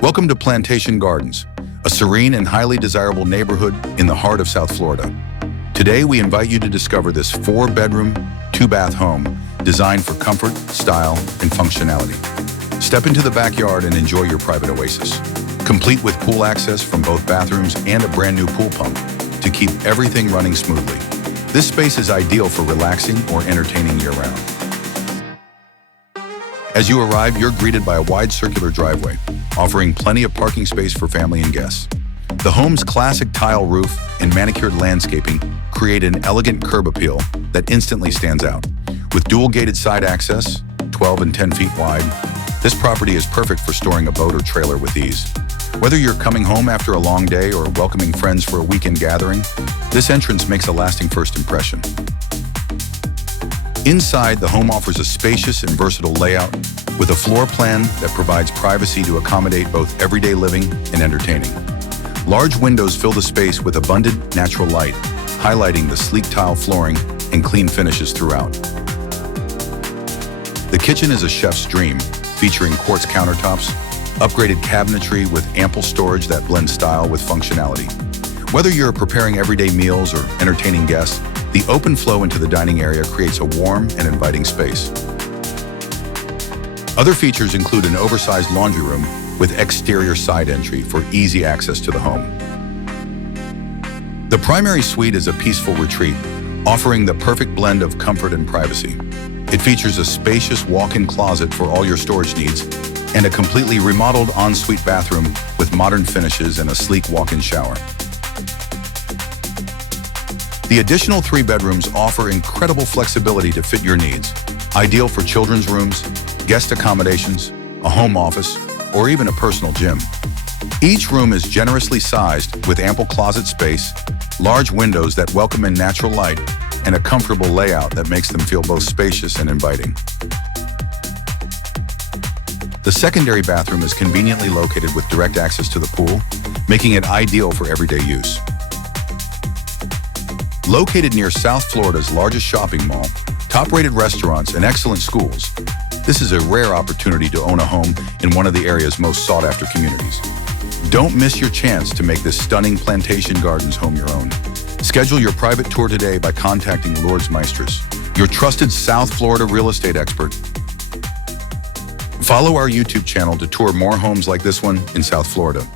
Welcome to Plantation Gardens, a serene and highly desirable neighborhood in the heart of South Florida. Today, we invite you to discover this 4-bedroom, 2-bath home designed for comfort, style, and functionality. Step into the backyard and enjoy your private oasis, complete with pool access from both bathrooms and a brand new pool pump to keep everything running smoothly. This space is ideal for relaxing or entertaining year-round. As you arrive, you're greeted by a wide circular driveway, offering plenty of parking space for family and guests. The home's classic tile roof and manicured landscaping create an elegant curb appeal that instantly stands out. With dual-gated side access, 12 and 10 feet wide, this property is perfect for storing a boat or trailer with ease. Whether you're coming home after a long day or welcoming friends for a weekend gathering, this entrance makes a lasting first impression. Inside, the home offers a spacious and versatile layout with a floor plan that provides privacy to accommodate both everyday living and entertaining. Large windows fill the space with abundant natural light, highlighting the sleek tile flooring and clean finishes throughout. The kitchen is a chef's dream, featuring quartz countertops, upgraded cabinetry with ample storage that blends style with functionality. Whether you're preparing everyday meals or entertaining guests, the open flow into the dining area creates a warm and inviting space. Other features include an oversized laundry room with exterior side entry for easy access to the home. The primary suite is a peaceful retreat, offering the perfect blend of comfort and privacy. It features a spacious walk-in closet for all your storage needs and a completely remodeled ensuite bathroom with modern finishes and a sleek walk-in shower. The additional 3 bedrooms offer incredible flexibility to fit your needs, ideal for children's rooms, guest accommodations, a home office, or even a personal gym. Each room is generously sized with ample closet space, large windows that welcome in natural light, and a comfortable layout that makes them feel both spacious and inviting. The secondary bathroom is conveniently located with direct access to the pool, making it ideal for everyday use. Located near South Florida's largest shopping mall, top-rated restaurants, and excellent schools, this is a rare opportunity to own a home in one of the area's most sought-after communities. Don't miss your chance to make this stunning Plantation Gardens home your own. Schedule your private tour today by contacting Lourdes Maestres, your trusted South Florida real estate expert. Follow our YouTube channel to tour more homes like this one in South Florida.